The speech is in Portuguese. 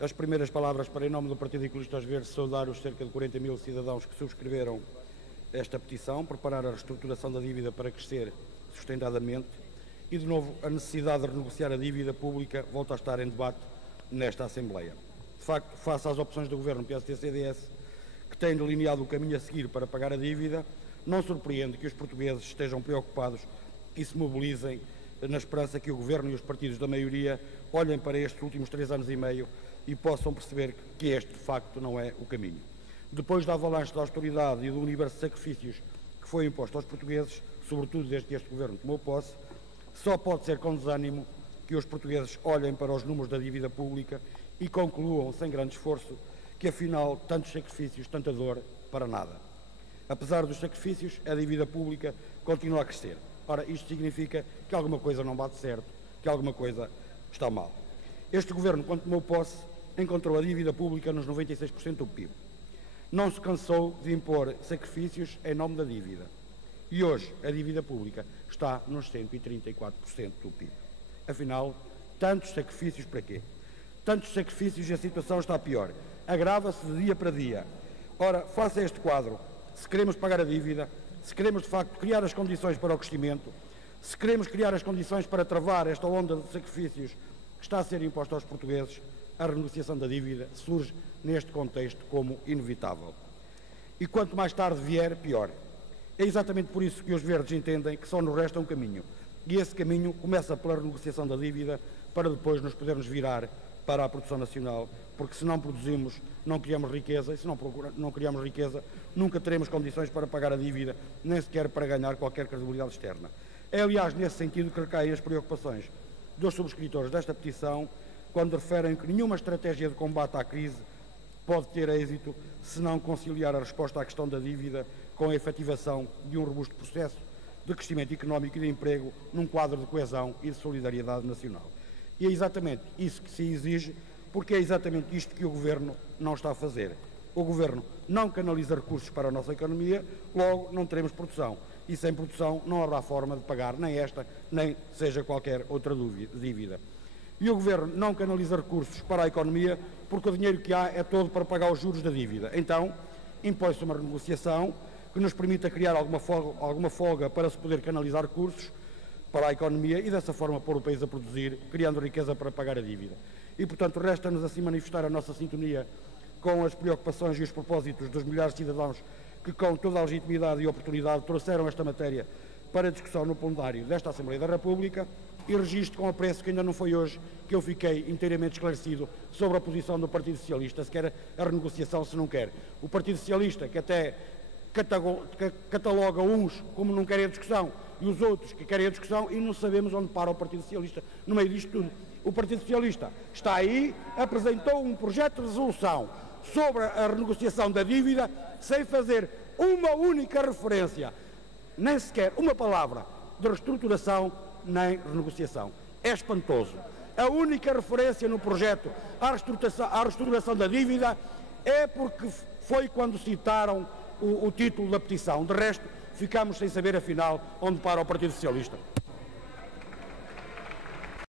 As primeiras palavras para, em nome do Partido Ecologistas Verdes, saudar os cerca de 40 mil cidadãos que subscreveram esta petição, preparar a reestruturação da dívida para crescer sustentadamente e, de novo, a necessidade de renegociar a dívida pública volta a estar em debate nesta Assembleia. De facto, face às opções do Governo PSD-CDS, que têm delineado o caminho a seguir para pagar a dívida, não surpreende que os portugueses estejam preocupados e se mobilizem na esperança que o Governo e os partidos da maioria olhem para estes últimos 3 anos e meio e possam perceber que este, de facto, não é o caminho. Depois da avalanche da austeridade e do universo de sacrifícios que foi imposto aos portugueses, sobretudo desde que este Governo tomou posse, só pode ser com desânimo que os portugueses olhem para os números da dívida pública e concluam, sem grande esforço, que afinal tantos sacrifícios, tanta dor, para nada. Apesar dos sacrifícios, a dívida pública continua a crescer. Ora, isto significa que alguma coisa não bate certo, que alguma coisa está mal. Este Governo, quando tomou posse, encontrou a dívida pública nos 96% do PIB. Não se cansou de impor sacrifícios em nome da dívida. E hoje a dívida pública está nos 134% do PIB. Afinal, tantos sacrifícios para quê? Tantos sacrifícios e a situação está pior. Agrava-se de dia para dia. Ora, face a este quadro, se queremos pagar a dívida, se queremos de facto criar as condições para o crescimento, se queremos criar as condições para travar esta onda de sacrifícios que está a ser imposta aos portugueses, a renegociação da dívida surge neste contexto como inevitável. E quanto mais tarde vier, pior. É exatamente por isso que os verdes entendem que só nos resta um caminho. E esse caminho começa pela renegociação da dívida para depois nos podermos virar para a produção nacional, porque se não produzimos, não criamos riqueza, e se não criamos riqueza, nunca teremos condições para pagar a dívida, nem sequer para ganhar qualquer credibilidade externa. É, aliás, nesse sentido que recaem as preocupações dos subscritores desta petição, quando referem que nenhuma estratégia de combate à crise pode ter êxito se não conciliar a resposta à questão da dívida com a efetivação de um robusto processo de crescimento económico e de emprego num quadro de coesão e de solidariedade nacional. E é exatamente isso que se exige, porque é exatamente isto que o Governo não está a fazer. O Governo não canaliza recursos para a nossa economia, logo não teremos produção. E sem produção não haverá forma de pagar nem esta, nem seja qualquer outra dívida. E o Governo não canaliza recursos para a economia porque o dinheiro que há é todo para pagar os juros da dívida. Então, impõe-se uma renegociação que nos permita criar alguma folga para se poder canalizar recursos para a economia e dessa forma pôr o país a produzir, criando riqueza para pagar a dívida. E, portanto, resta-nos assim manifestar a nossa sintonia com as preocupações e os propósitos dos milhares de cidadãos que, com toda a legitimidade e oportunidade, trouxeram esta matéria para discussão no plenário desta Assembleia da República e registro com apreço que ainda não foi hoje que eu fiquei inteiramente esclarecido sobre a posição do Partido Socialista, se quer a renegociação, se não quer. O Partido Socialista, que até cataloga uns como não querem a discussão e os outros que querem a discussão, e não sabemos onde para o Partido Socialista no meio disto tudo. O Partido Socialista está aí, apresentou um projeto de resolução sobre a renegociação da dívida sem fazer uma única referência, nem sequer uma palavra de reestruturação nem renegociação. É espantoso. A única referência no projeto à reestruturação da dívida é porque foi quando citaram o título da petição. De resto, ficamos sem saber, afinal, onde para o Partido Socialista.